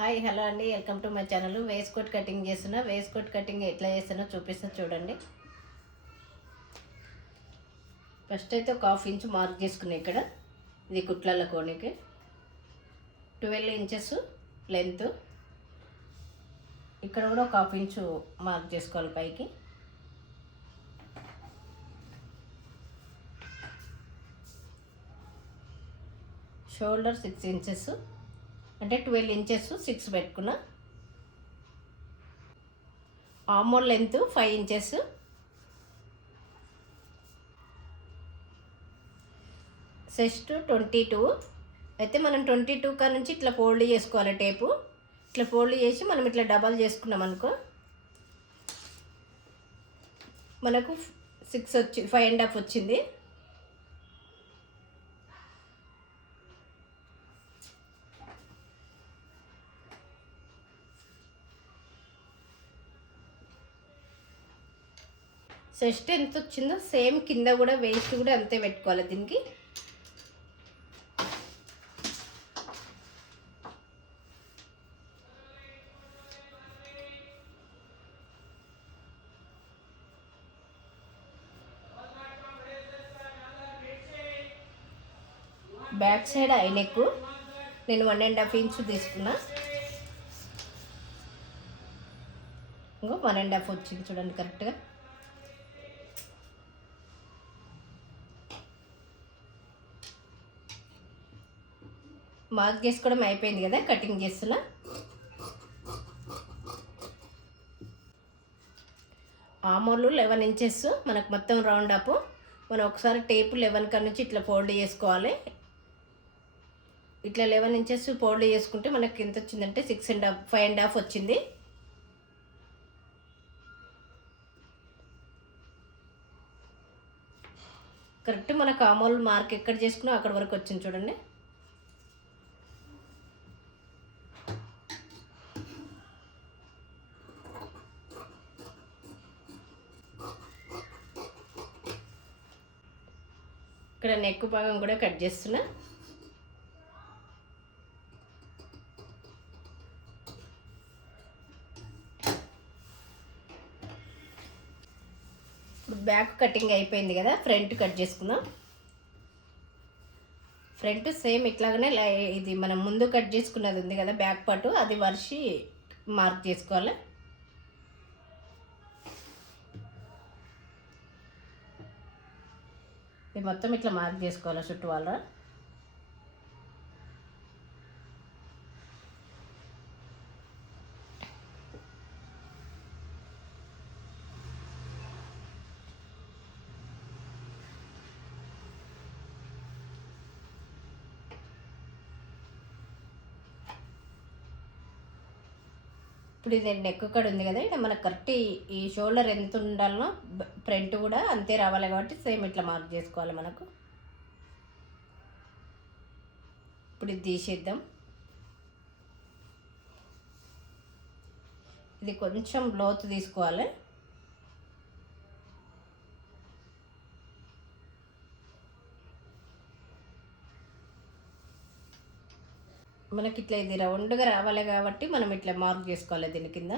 Hi hello అండి, welcome to my channel. Waistcoat cutting చేస్తున్నా. Waistcoat cutting ఎట్లా చేస్తున్నా చూపిస్తా చూడండి. ఫస్ట్ అయితే ఒక హాఫ్ ఇంచ్ మార్క్ చేసుకున్నా. ఇక్కడ ఇది కుట్లల కోనికి 12 ఇంచెస్ లెంత్. ఇక్కడ కూడా ఒక హాఫ్ ఇంచు మార్క్ చేసుకోవాలి పైకి. షోల్డర్ 6 ఇంచెస్ అంటే 12 ఇంచెస్ 6 పెట్టుకున్నా. ఆర్మోల్ లెంత్ 5 ఇంచెస్. చెస్ట్ 22. అయితే మనం 22 కా నుంచి ఇట్లా ఫోల్డ్ చేసుకోవాలి. టేపు ఇట్లా ఫోల్డ్ చేసి మనం ఇట్లా డబల్ చేసుకున్నాం అనుకో మనకు 6 వచ్చి 5.5 వచ్చింది. చెస్ట్ ఎంత వచ్చిందో సేమ్ కింద కూడా వేస్ట్ కూడా అంతే పెట్టుకోవాలి. దీనికి బ్యాక్ సైడ్ ఐ నెక్ నేను 1.5 ఇంచ్ తీసుకున్నా. ఇంకో 1.5 వచ్చింది చూడండి కరెక్ట్గా. మార్క్ చేసుకోవడం అయిపోయింది కదా, కటింగ్ చేస్తున్నా. ఆమోలు 11 ఇంచెస్ మనకు మొత్తం రౌండ్ అప్. మనం ఒకసారి టేపు 11 కాడ నుంచి ఇట్లా ఫోల్డ్ చేసుకోవాలి. ఇట్లా 11 ఇంచెస్ ఫోల్డ్ చేసుకుంటే మనకి ఎంత వచ్చిందంటే 6.5 5.5 వచ్చింది. కరెక్ట్ మనకు ఆమోల్ మార్క్ ఎక్కడ చేసుకున్నా అక్కడ వరకు వచ్చింది చూడండి. ఇక్కడ నెక్ భాగం కూడా కట్ చేస్తున్నా. ఇప్పుడు బ్యాక్ కటింగ్ అయిపోయింది కదా, ఫ్రంట్ కట్ చేసుకుందాం. ఫ్రంట్ సేమ్ ఇట్లాగనే ఇది మనం ముందు కట్ చేసుకున్నది ఉంది కదా బ్యాక్ పార్ట్, అది వరిసి మార్క్ చేసుకోవాలి. ఇది మొత్తం ఇట్లా మార్క్ చేసుకోవాలి చుట్టూ వాళ్ళ. ఇప్పుడు ఇది నెక్ కడ ఉంది కదా, ఇక్కడ మనకు కరెక్ట్ ఈ షోల్డర్ ఎంత ఉండాలనో ఫ్రంట్ కూడా అంతే రావాలి కాబట్టి సేమ్ ఇట్లా మార్క్ చేసుకోవాలి మనకు. ఇప్పుడు ఇది తీసేద్దాం. ఇది కొంచెం లోతు తీసుకోవాలి. మనకి ఇట్లా ఇది రౌండ్గా రావాలి కాబట్టి మనం ఇట్లా మార్క్ చేసుకోవాలి దీని కింద.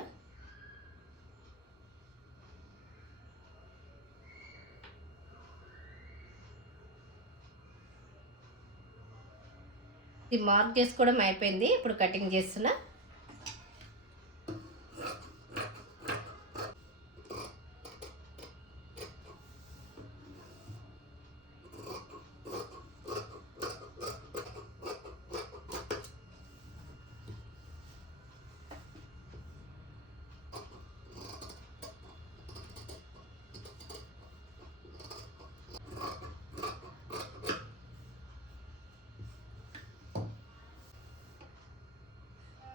ఇది మార్క్ చేసుకోవడం అయిపోయింది. ఇప్పుడు కటింగ్ చేస్తున్నా.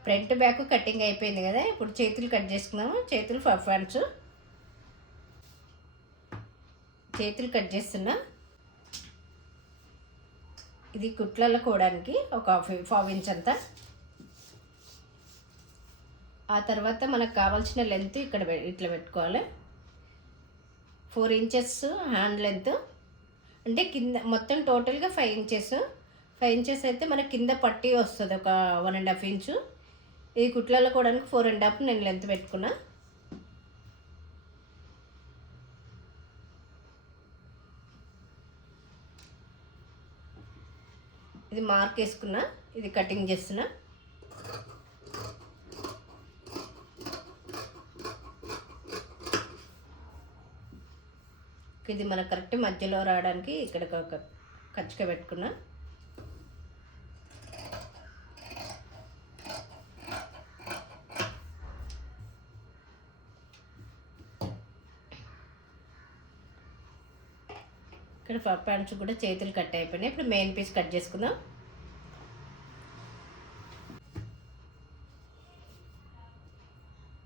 ఫ్రంట్ బ్యాక్ కటింగ్ అయిపోయింది కదా, ఇప్పుడు చేతులు కట్ చేసుకున్నాము. చేతులు హ్యాండ్స్ చేతులు కట్ చేస్తున్నా. ఇది కుట్లలో కోవడానికి ఒక 1/2 ఇంచ్ అంతా. ఆ తర్వాత మనకు కావాల్సిన లెంత్ ఇక్కడ ఇట్లా పెట్టుకోవాలి. 4 ఇంచెస్ హ్యాండ్ లెంత్ అంటే కింద మొత్తం టోటల్గా 5 ఇంచెస్. 5 ఇంచెస్ అయితే మనకి కింద పట్టీ వస్తుంది ఒక 1.5 ఇంచు. ఈ కుట్లలో కూడా 4.5 నేను లెంత్ పెట్టుకున్నా. ఇది మార్క్ వేసుకున్నా, ఇది కటింగ్ చేస్తున్నా. ఇది మనకు కరెక్ట్ మధ్యలో రావడానికి ఇక్కడ ఒక కచ్చిక పెట్టుకున్నా. ఇక్కడ పప్పు అంచు కూడా చేతులు కట్ అయిపోయినాయి. ఇప్పుడు మెయిన్ పీస్ కట్ చేసుకుందాం.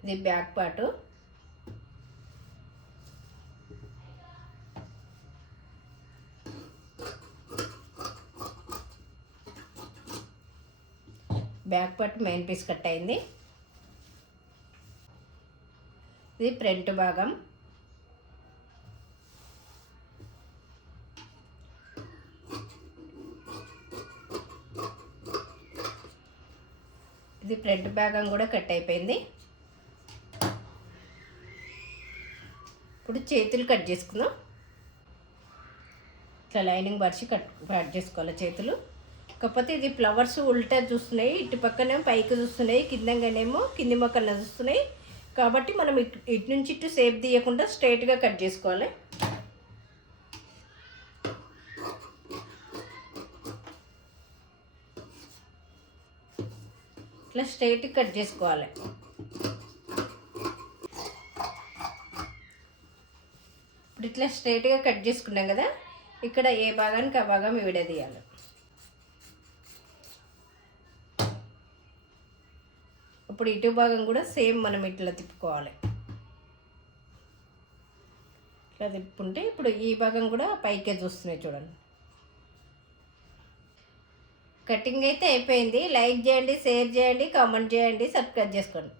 ఇది back part. Back part main piece cut అయింది. ఇది ఫ్రంట్ భాగం. ఇది ఫ్రంట్ భాగం కూడా కట్ అయిపోయింది. ఇప్పుడు చేతులు కట్ చేసుకుందాం. ఇట్లా లైనింగ్ పరిచి కట్ చేసుకోవాలి చేతులు. కాకపోతే ఇది ఫ్లవర్స్ ఉల్టా చూస్తున్నాయి, ఇటు పక్కనేమో పైకి చూస్తున్నాయి, కిందంగానేమో కింది మొక్కన చూస్తున్నాయి. కాబట్టి మనం ఇటు నుంచి ఇటు షేప్ తీయకుండా స్ట్రైట్గా కట్ చేసుకోవాలి. ఇట్లా స్ట్రైట్ కట్ చేసుకోవాలి. ఇప్పుడు ఇట్లా స్ట్రైట్గా కట్ చేసుకున్నాం కదా, ఇక్కడ ఏ భాగానికి ఆ భాగం విడదీయాలి. ఇప్పుడు ఇటు భాగం కూడా సేమ్ మనం ఇట్లా తిప్పుకోవాలి. ఇట్లా తిప్పుకుంటే ఇప్పుడు ఈ భాగం కూడా పైకే చూస్తున్నాయి చూడండి. కటింగ్ అయితే అయిపోయింది. లైక్ చేయండి, షేర్ చేయండి, కామెంట్ చేయండి, సబ్స్క్రైబ్ చేసుకోండి.